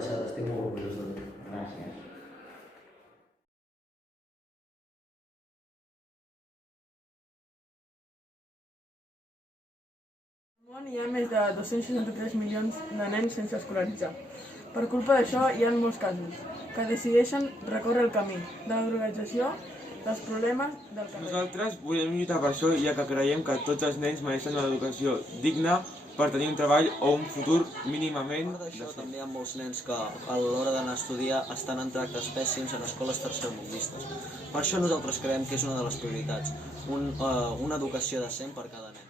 passada, estic molt orgullós de tu. Gràcies. Al món hi ha més de 263 milions de nens sense escolaritzar. Per culpa d'això hi ha molts casos que decideixen recórrer el camí de la drogatització, dels problemes del carrer. Nosaltres volem lluitar per això, ja que creiem que tots els nens mereixen una educació digna per tenir un treball o un futur mínimament A part d'això, decent. també hi ha molts nens que a l'hora d'anar a estudiar estan en tractes pèssims en escoles tercermundistes. Per això nosaltres creiem que és una de les prioritats, una educació decent per cada nen.